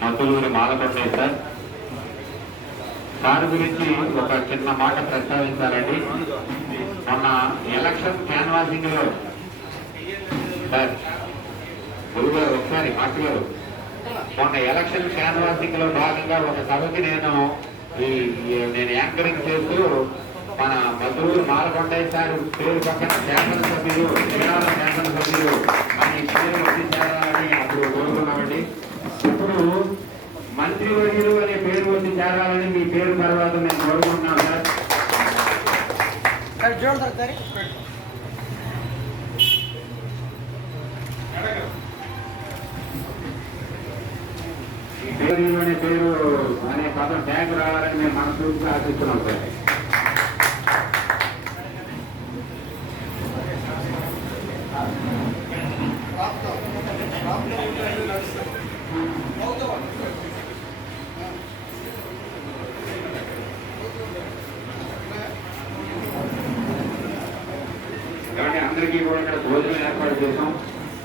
మతులూరి Malakondaiah sir. Sir గురించి ఒక చిన్న మాట ప్రస్తావించాలండి. మొన్న ఎలక్షన్ క్యాన్వాసింగ్ లో సార్ గురుగారు ఒకసారి మాట్లాడారు. మొన్న ఎలక్షన్ క్యాన్వాసింగ్ లో భాగంగా ఒక సభకి నేను యాంకరింగ్ చేస్తూ మన మతులూరు మాలకొండయ్య సార్ పేరు పక్కన శాసనసభ్యులు శ్రీరామ శాసనసభ్యులు అని పేరు వచ్చి చేరాలని అప్పుడు కోరుకున్నామండి. ఇప్పుడు మంత్రివర్యులు అనే పేరు వచ్చి చేరాలని మీ పేరు తర్వాత నేను కోరుకుంటున్నాను సార్. పేరు అనే పేరు అనే పదం ట్యాగ్ రావాలని మేము మనస్ఫూర్తిగా ఆశిస్తున్నాం సార్. అందరికీ కూడా ఇక్కడ భోజనం ఏర్పాటు చేసాం.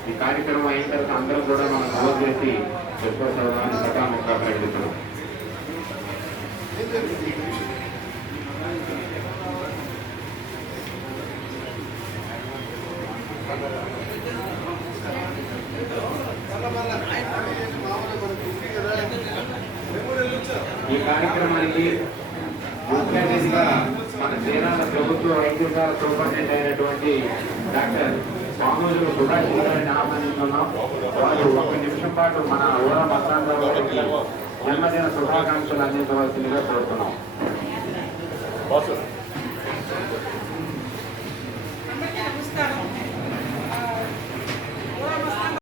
ఈ కార్యక్రమం అయిన తర్వాత అందరూ కూడా మనం భోజనం చేసి చెప్పవలసిన సభాముఖంగా ప్రకటిస్తున్నాం. ఈ కార్యక్రమానికి ముఖ్య అతిథిగా మన శ్రీరామ ప్రభుత్వ వైద్యశాల సూపరింటెండెంట్ అయినటువంటి డాక్టర్ మామూలు సుభాష్ గారిని ఆహ్వానిస్తున్నాం. వారు 1 నిమిషం పాటు మన ఊర మస్తానరావు గారికి జన్మదిన శుభాకాంక్షలు అందించవలసిందిగా కోరుతున్నాం.